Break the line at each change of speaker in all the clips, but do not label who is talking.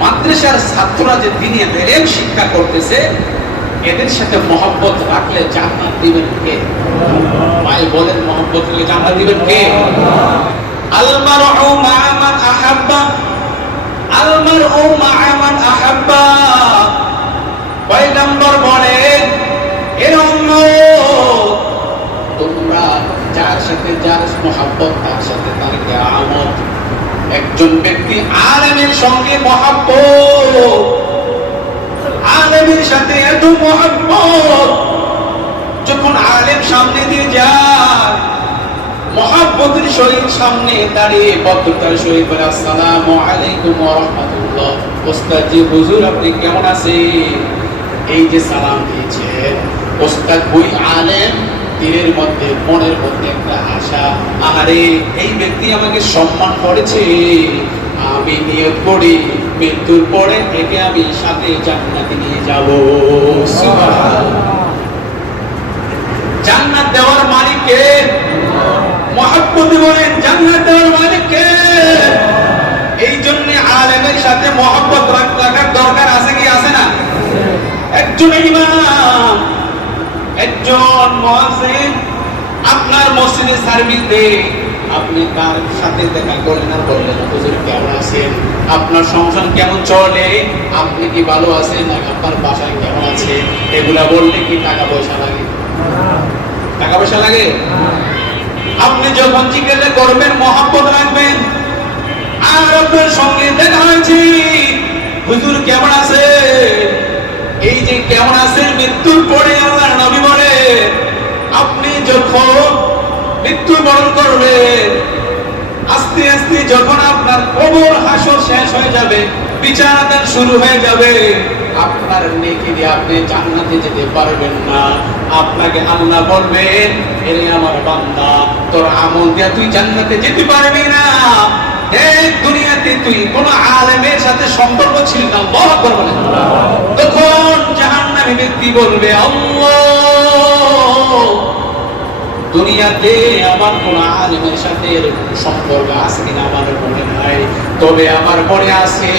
মাদ্রাসার ছাত্ররা যে দিনে এলেম শিক্ষা করতেছে, এদের সাথে মহব্বত রাখলে জান্নাত দিবেন কে? ভাই, বলেন মহব্বত রাখলে জান্নাত দিবেন কে? আলমারউ মা মান আহাব্বা। আলমারউ মা মান আহাব্বা পয়গম্বর বলেন এর উম্মত তোমরা যার সাথে যার মহাব্বত, তার সাথে তার কেয়ামত। একজন ব্যক্তি আলেমের সঙ্গে মহাব্বত। আলেমের সাথে এত মহাব্বত। যখন আলেম সামনে দিয়ে যায়, মহাব্বতের শরীর সামনে দাঁড়িয়ে বদ্ধতার শরীর বলে, আসসালামু আলাইকুম রাহমাতুল্লাহ। হুজুর, আপনি কেমন আছেন? এই যে সালাম দিয়েছেন। ওস্তাদ, ওই আলেম তীরের মধ্যে মনের মধ্যে একটা আশা। আরে এই ব্যক্তি আমাকে সম্মান করেছে। আমি নিয়ত করি, মৃত্যুর পরে একে আমি সাথে জান্নাতে নিয়ে যাব। জান্নাত দেওয়ার মালিক কে বলেন, জান্নাত দেওয়ার মালিক কে এই জন্য আলেমের সাথে মহাব্বত রাখার দরকার আছে কি আছে না? একজন ইমাম, একজন আপনার মসজিদে সার্ভিস দেয় আপনি তার সাথে দেখা করলেন আর বললেন, হুজুর, কেমন আছেন? আপনার সংসার কেমন চলে? আপনি কি ভালো আছেন? আপনার বাসায় কেমন আছে? এগুলা বললে কি টাকা পয়সা লাগে? টাকা পয়সা লাগে? আপনি যখন জিজ্ঞাসা করবেন মহাব্বত রাখবেন, আর আপনার সঙ্গে দেখা হয়েছে, হুজুর, কেমন আছে এই যে, কেমন আছে মৃত্যুর পরে আমার নবী বলে যখন মৃত্যু বরণ করবেন আস্তে আস্তে যখন আপনার কবর হাসর শেষ হয়ে যাবে, বিচারাদান শুরু হয়ে যাবে, আপনার নেকি দিয়ে আপনি জান্নাতে যেতে পারবেন না। আপনাকে আল্লাহ বলবেন, এরে আমার বান্দা, তোর আমল দিয়া তুই জান্নাতে যেতে পারবি না। এই দুনিয়াতে তুই কোন আলেমের সাথে সম্পর্ক ছিল না, আল্লাহু আকবার বলেন। তখন জাহান্নামী ব্যক্তি বলবে, আল্লাহ দুনিয়াতে আমার কোন আলেমের সাথে এরকম সম্পর্ক আছে কিনা আমার মনে নাই। তবে আমার মনে আছে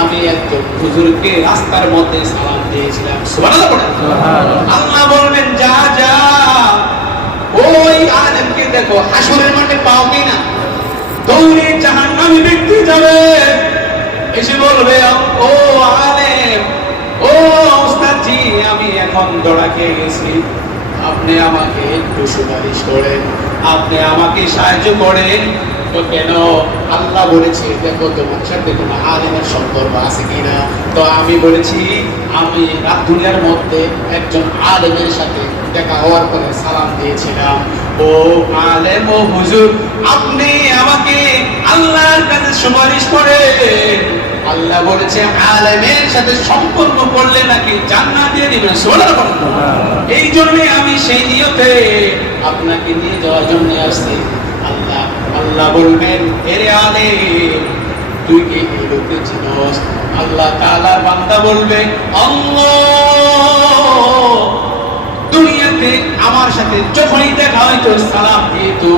আমি একজন হুজুরকে রাস্তার মধ্যে সালাম দিয়েছিলাম। সুবহানাল্লাহ আল্লাহ বলবেন যা যা। ওই আলেমকে দেখো হাসুরের মাঠে পাও কিনা? দৌড়ে জাহান্নামী ব্যক্তি যাবে। এসে বলবে ও আলেম ও ওস্তাদ জি আমি এখন দৌড়া খেয়ে গেছি। আপনি আমাকে একটু সুপারিশ করেন। আপনি আমাকে সাহায্য করেন। তো কেন? আল্লাহ বলেছে, দেখো তোমার সাথে কোনো আলেমের সম্পর্ক আছে কিনা? তো আমি বলেছি, আমি রাত দুনিয়ার মধ্যে একজন আলেমের সাথে দেখা হওয়ার পরে সালাম দিয়েছিলাম। ও আলেম ও হুজুর, আপনি আমাকে আল্লাহর কাছে সুপারিশ করেন। আল্লাহ বলেছে, আলেমের সাথে সম্পর্ক করলে নাকি জান্নাত দিয়ে দিবেন সুবহানাল্লাহ। এই জন্য আমি সেই নিয়তে আপনাকে নিয়ে যাওয়ার জন্য আসছি। আল্লাহ আল্লাহ বলবেন, এরে আলে তুই কি এই লোককে চিনস? আল্লাহ তাআলার বান্দা বলবে, আল্লাহ, দুনিয়াতে আমার সাথে যখনই দেখা হয়তো সালাম দিয়ে তো